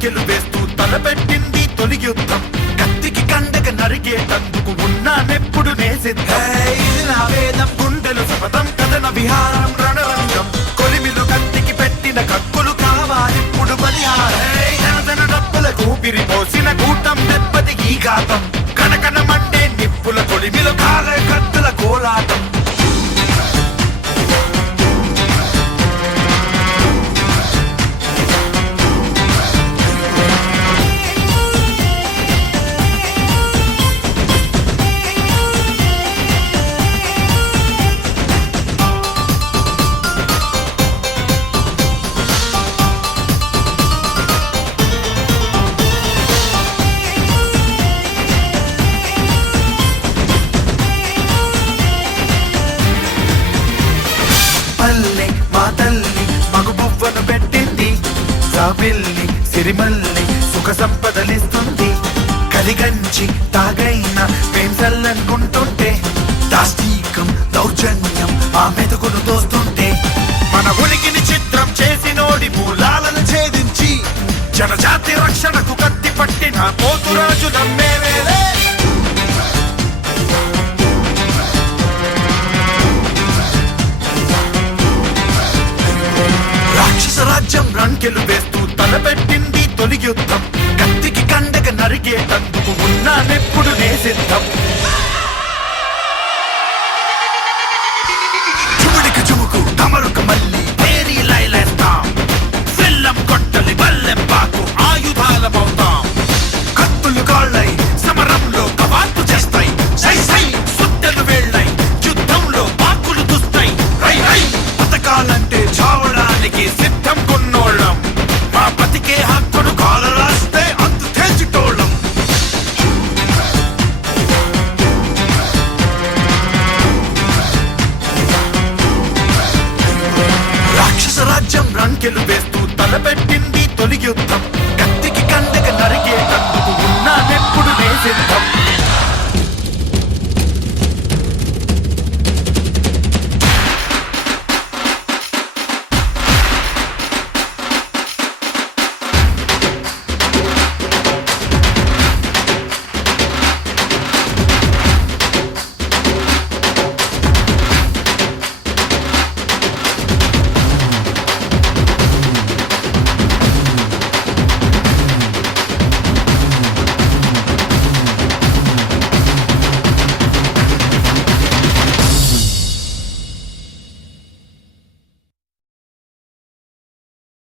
రంకెలు వేస్తూ తలపెట్టింది తొలి యుద్ధం. కత్తికి కండక నరికేటందుకు ఉన్నానెప్పుడు నేసిద్ధం. ఇది నా వేదం, గుండెలు శపథం, కథన విహారం రణరంగం. కొలిమిలో కత్తికి పెట్టిన కక్కులు కావాలిప్పుడు బలిహారం. జనదన డబ్బుల కూపిరి పోసిన కూటం దెబ్బతి ఈ ఘాతం. కనకనమంటే నిప్పుల కొలిమిలో కాలే కత్తుల కోలాటం. పిల్లి సిరిమల్లి సుఖ సంపదలిస్తుంది. కలిగంచి తాగైన పెంచల్లనుకుంటుంటే దాష్టీకం దౌర్జన్యం ఆ మెతుకును తోస్తుంటే మన ఉనికిని చిత్రం చేసినోడి మూలాలను ఛేదించి జనజాతి రక్షణకు కత్తి పట్టిన పోతురాజు నమ్మేవేలే. రాక్షస రాజ్యం రంకెలు వేస్తూ తలపెట్టింది తొలి యుద్ధం. కత్తికి కండక నరికేటందుకు ఉన్నానెప్పుడు నేసిద్ధం. చుముడికి చుముకు తమరుకు మళ్ళీ పేరీ లైలేస్తాం. ఫిల్లం కొట్టలి బల్లెం పాకు ఆయుధాలమవుతాం. కత్తులు కాళ్ళై సమరంలో కవాతు చేస్తాయి. సై సై సుత్తెలు వేళ్ళై యుద్ధంలో పాకులు దుస్తాయి. రై రై పథకాలంటే చావడానికి సిద్ధం కొన్నోళ్ళం. మా బతికే హక్కును కాలు రాస్తే అంతు తేల్చిటోళ్ళం. రాక్షస రాజ్యం రంకెలు వేస్తూ తలపెట్టింది తొలి యుద్ధం. కత్తికి కండక నరికేటందుకు ఉన్నానెప్పుడు నేసిద్ధం.